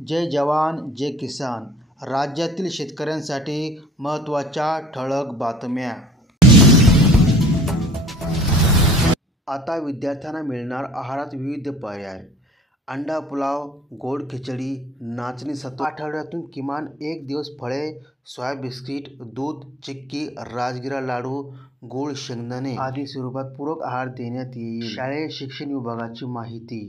जय जवान जय किसान. राज्यातील शेतकऱ्यांसाठी महत्त्वाच्या ठळक बातम्या. आता विद्यार्थ्यांना मिळणार आहारात विविध पर्याय. अंडा पुलाव, गोड खिचडी, नाचणी सत्तू. आठवड्यातून किमान एक दिवस फळे, सोया बिस्किट, दूध, चिक्की, राजगिरा लाडू, गूळ, शेंगदाणे आदी स्वरूपात पूरक आहार देण्यात येईल. शालेय शिक्षण विभागाची माहिती.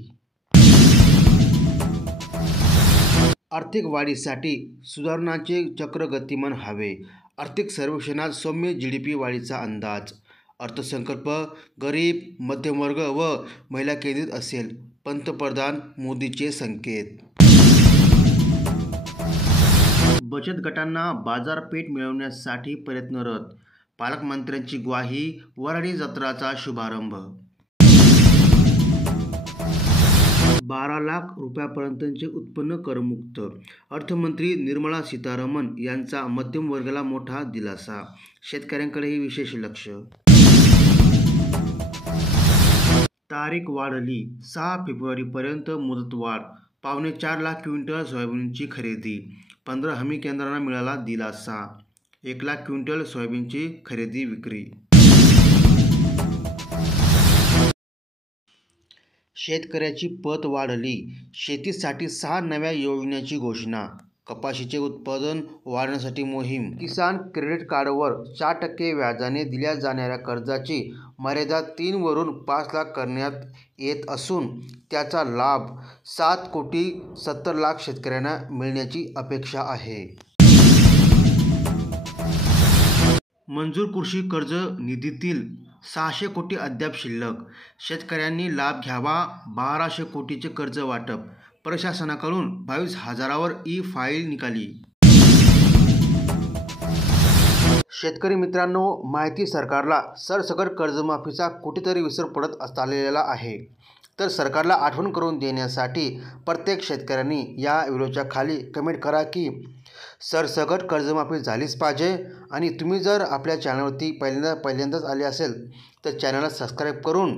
आर्थिक वाढीसाठी सुधारणांचे चक्र गतिमान हवे. आर्थिक सर्वेक्षणात सौम्य जीडीपी वाढीचा अंदाज. अर्थसंकल्प गरीब, मध्यमवर्ग व महिला केंद्रित असेल. पंतप्रधान मोदींचे संकेत. बचत गटांना बाजारपेठ मिळवण्यासाठी प्रयत्नरत. पालकमंत्र्यांची ग्वाही. वऱ्हाडी जत्राचा शुभारंभ. 12 लाख रुपयांपर्यंतचे उत्पन्न करमुक्त. अर्थमंत्री निर्मला सीतारामन यांचा मध्यम वर्गाला मोठा दिलासा. शेतकऱ्यांकडेही विशेष लक्ष. तारीख वाढली. 6 फेब्रुवारीपर्यंत मुदतवाढ. 4.25 लाख क्विंटल सोयाबीनची खरेदी. 15 हमी केंद्रांना मिळाला दिलासा. 1 लाख क्विंटल सोयाबीनची खरेदी विक्री. शेतकऱ्याची पत वाढली. शेतीसाठी 6 नव्या योजनांची घोषणा. कपाशीचे उत्पादन वाढवण्यासाठी मोहीम. किसान क्रेडिट कार्डवर 4% व्याजाने दिल्या जाणाऱ्या कर्जाची मर्यादा 3 वरून 5 लाख करण्यात येत असून त्याचा लाभ 7,70,00,000 शेतकऱ्यांना मिळण्याची अपेक्षा आहे. मंजूर कृषी कर्ज निधीतील 600 कोटी अद्याप शिल्लक. शेतकऱ्यांनी लाभ घ्यावा. 1200 कोटीचे कर्ज वाटप. प्रशासनाकडून 22,000वर ई-फाईल निकाली. शेतकरी मित्रांनो, माहिती सरकारला सरसकट कर्जमाफीचा कुठेतरी विसर पडत चाललेला आहे. तर सरकारला आठवण करून देण्यासाठी प्रत्येक शेतकऱ्यांनी या व्हिडिओच्या खाली कमेंट करा की सरसकट कर्जमाफी झालीच पाहिजे. आणि तुम्ही जर आपल्या चॅनलवरती पहिल्यांदाच आले असेल तर चॅनलला सबस्क्राईब करून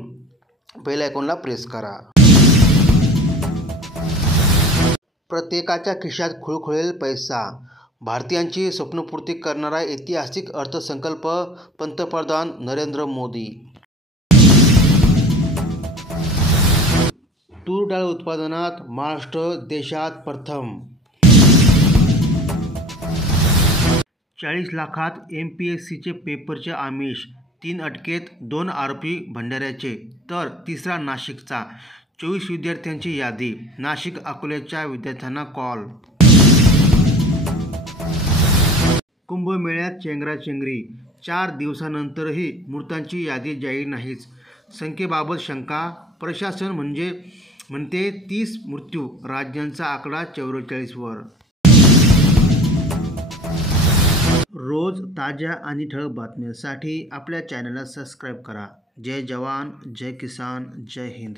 बेल आयकॉनला प्रेस करा. प्रत्येकाच्या खिशात खुळखुळेल पैसा. भारतीयांची स्वप्नपूर्ती करणारा ऐतिहासिक अर्थसंकल्प. पंतप्रधान नरेंद्र मोदी. तूर डाळ उत्पादनात महाराष्ट्र देशात प्रथम. 40 लाखात MPSCचे पेपरचे आमिष. 3 अटकेत, 2 आरोपी भंडाऱ्याचे तर 3रा नाशिकचा. 24 विद्यार्थ्यांची यादी. नाशिक अकोल्याच्या विद्यार्थ्यांना कॉल. कुंभमेळ्यात चेंगराचेंगरी. 4 दिवसांनंतरही मृतांची यादी जाहीर नाहीच. संख्येबाबत शंका. प्रशासन म्हणते 30 मृत्यू. राज्यांचा आकडा 44 वर. रोज ताज्या आणि ठळक बातम्यांसाठी आपल्या चॅनलला सबस्क्राईब करा. जय जवान जय किसान जय हिंद.